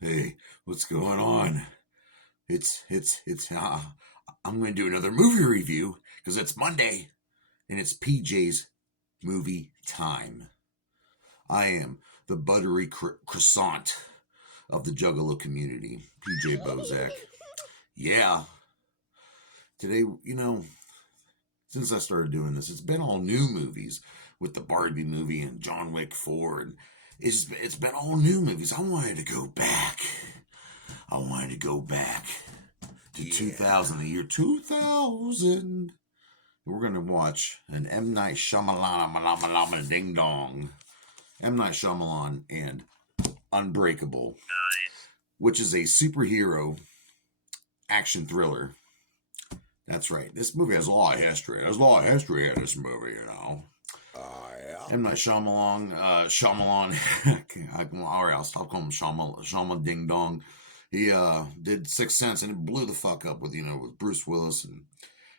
Hey, what's going on? It's I'm going to do another movie review because it's Monday and it's PJ's movie time. I am the buttery croissant of the Juggalo community, PJ Bozak. Yeah, today, since I started doing this, it's been all new movies with the Barbie movie and John Wick 4, and it's been all new movies. I wanted to go back. To 2000, the year 2000. We're going to watch an M. Night Shyamalan Ding Dong. M. Night Shyamalan and Unbreakable. Nice. Which is a superhero action thriller. That's right. This movie has a lot of history. There's a lot of history in this movie, Yeah. M. Night Shyamalan. All right, I'll stop calling him Shyamalan Ding Dong. He did Sixth Sense and it blew the fuck up with with Bruce Willis and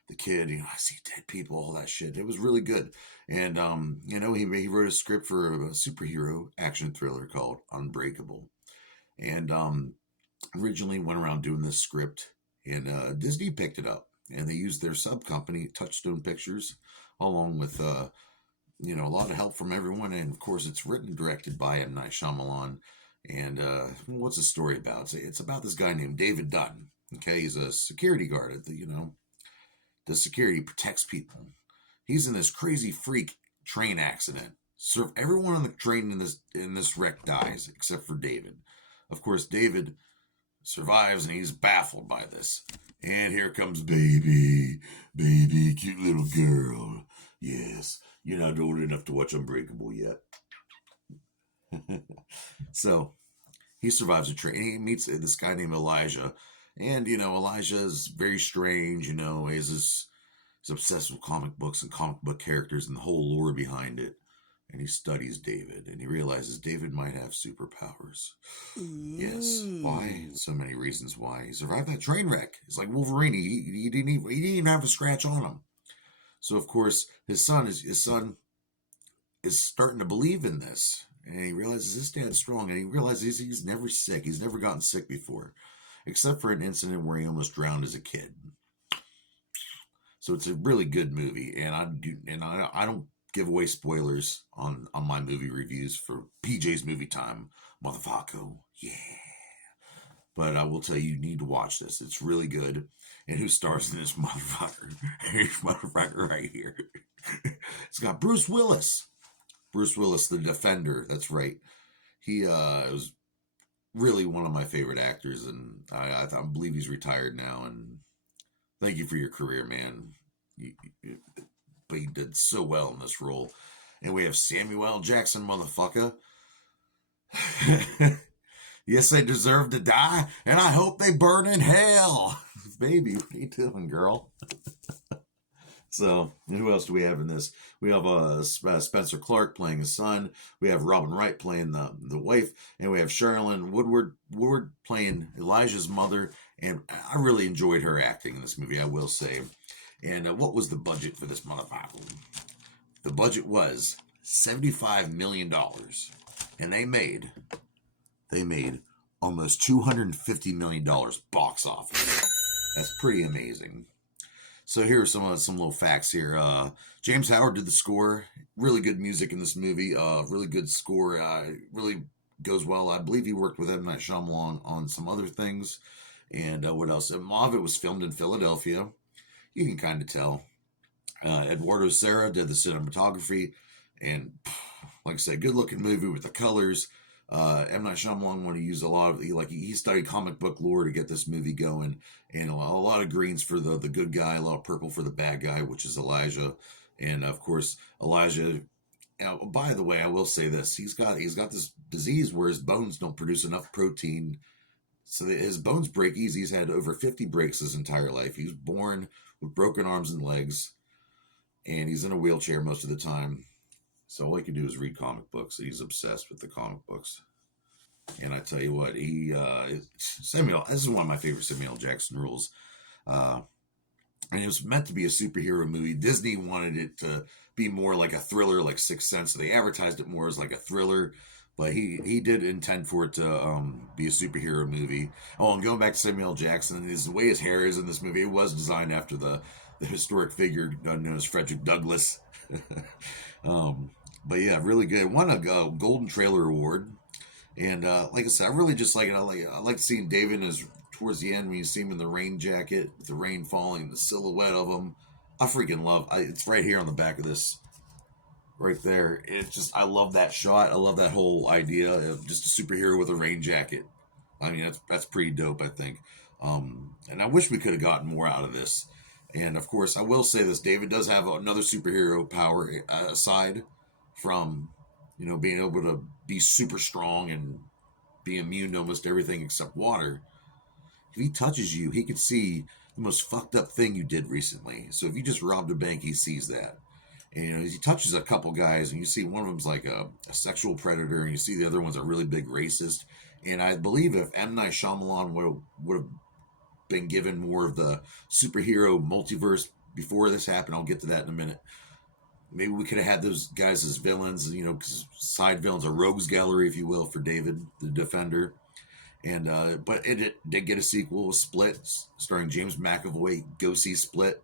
the kid. I see dead people, all that shit. It was really good. And he wrote a script for a superhero action thriller called Unbreakable. And originally went around doing this script, and Disney picked it up, and they used their sub company, Touchstone Pictures, along with a lot of help from everyone. And of course, it's written and directed by M. Night Shyamalan. And what's the story about? It's about this guy named David Dunn. Okay, he's a security guard at the security protects people. He's in this crazy freak train accident. So everyone on the train in this wreck dies except for David. Of course, David survives and he's baffled by this. And here comes baby, cute little girl. Yes, you're not old enough to watch Unbreakable yet. So he survives a train. He meets this guy named Elijah, and Elijah is very strange. He's obsessed with comic books and comic book characters and the whole lore behind it. And he studies David, and he realizes David might have superpowers. Ooh. Yes, why? So many reasons why he survived that train wreck. It's like Wolverine. He didn't even have a scratch on him. So of course his son is starting to believe in this. And he realizes his dad's strong, and he realizes he's never sick. He's never gotten sick before, except for an incident where he almost drowned as a kid. So it's a really good movie, and I don't give away spoilers on my movie reviews for PJ's movie time, motherfucker. Yeah. But I will tell you, you need to watch this. It's really good. And who stars in this motherfucker? Here's motherfucker right here. It's got Bruce Willis. Bruce Willis, the Defender. That's right. He was really one of my favorite actors, and I believe he's retired now. And thank you for your career, man. But he did so well in this role. And we have Samuel L. Jackson, motherfucker. Yes, they deserve to die, and I hope they burn in hell. Baby, what are you doing, girl? So, who else do we have in this? We have Spencer Clark playing his son. We have Robin Wright playing the wife. And we have Sherilyn Woodward playing Elijah's mother. And I really enjoyed her acting in this movie, I will say. And what was the budget for this motherfucker? The budget was $75 million. And they made almost $250 million box office. That's pretty amazing. So here are some little facts here. James Howard did the score. Really good music in this movie. Really good score. Really goes well. I believe he worked with M. Night Shyamalan on some other things. And what else? A lot of it was filmed in Philadelphia. You can kind of tell. Eduardo Serra did the cinematography. And like I said, good looking movie with the colors. M. Night Shyamalan wanted to use a lot of, he studied comic book lore to get this movie going, and a lot of greens for the good guy, a lot of purple for the bad guy, which is Elijah. And of course, Elijah, by the way, I will say this, he's got this disease where his bones don't produce enough protein, so that his bones break easy. He's had over 50 breaks his entire life. He was born with broken arms and legs, and he's in a wheelchair most of the time. So all he can do is read comic books. He's obsessed with the comic books. And I tell you what, this is one of my favorite Samuel Jackson rules. And it was meant to be a superhero movie. Disney wanted it to be more like a thriller, like Sixth Sense. So they advertised it more as like a thriller, but he did intend for it to be a superhero movie. Oh, and going back to Samuel L. Jackson, the way his hair is in this movie, it was designed after the historic figure known as Frederick Douglass. um, but yeah, really good. It won a Golden Trailer Award. And like I said, I really just like it. I like seeing David as towards the end when you see him in the rain jacket with the rain falling, the silhouette of him. I freaking love. It's right here on the back of this, right there. It's just I love that shot. I love that whole idea of just a superhero with a rain jacket. I mean, that's pretty dope. I think, and I wish we could have gotten more out of this. And of course, I will say this: David does have another superhero power aside from being able to be super strong and be immune to almost everything except water. If he touches you, he could see the most fucked up thing you did recently. So if you just robbed a bank, he sees that. And he touches a couple guys, and you see one of them's like a sexual predator, and you see the other one's a really big racist. And I believe if M. Night Shyamalan would have been given more of the superhero multiverse before this happened, I'll get to that in a minute. Maybe we could have had those guys as villains, because side villains, a rogues gallery, if you will, for David the Defender. And but it did get a sequel with Split, starring James McAvoy. Go see Split,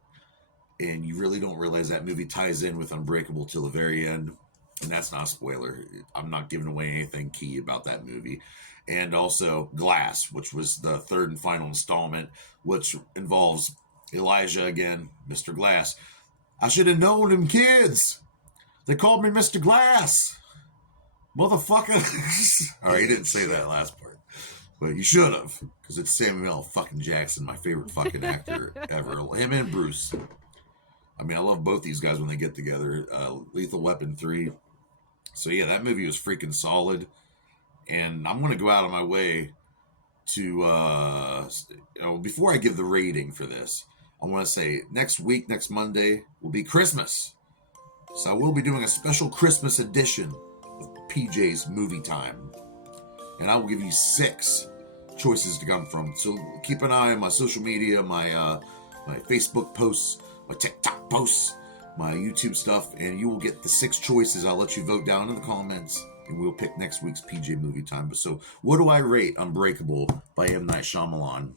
and you really don't realize that movie ties in with Unbreakable till the very end. And that's not a spoiler. I'm not giving away anything key about that movie. And also Glass, which was the third and final installment, which involves Elijah again, Mr. Glass. I should have known them kids. They called me Mr. Glass. Motherfucker. All right, he didn't say that last part. But you should have. Because it's Samuel fucking Jackson, my favorite fucking actor ever. Him and Bruce. I mean, I love both these guys when they get together. Lethal Weapon 3. So yeah, that movie was freaking solid. And I'm going to go out of my way to, before I give the rating for this, I want to say next week, next Monday, will be Christmas. So I will be doing a special Christmas edition of PJ's Movie Time. And I will give you 6 choices to come from. So keep an eye on my social media, my Facebook posts, my TikTok posts, my YouTube stuff, and you will get the 6 choices. I'll let you vote down in the comments, and we'll pick next week's PJ Movie Time. But so, what do I rate Unbreakable by M. Night Shyamalan?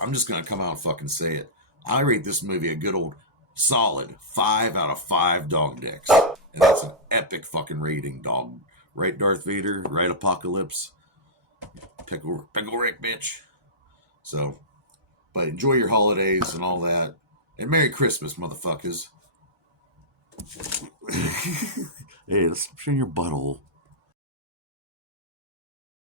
I'm just going to come out and fucking say it. I rate this movie a good old solid 5 out of 5 dog dicks. And that's an epic fucking rating, dog. Right, Darth Vader? Right, Apocalypse? Pickle Rick, bitch. So, but enjoy your holidays and all that. And Merry Christmas, motherfuckers. Hey, let's in your butthole.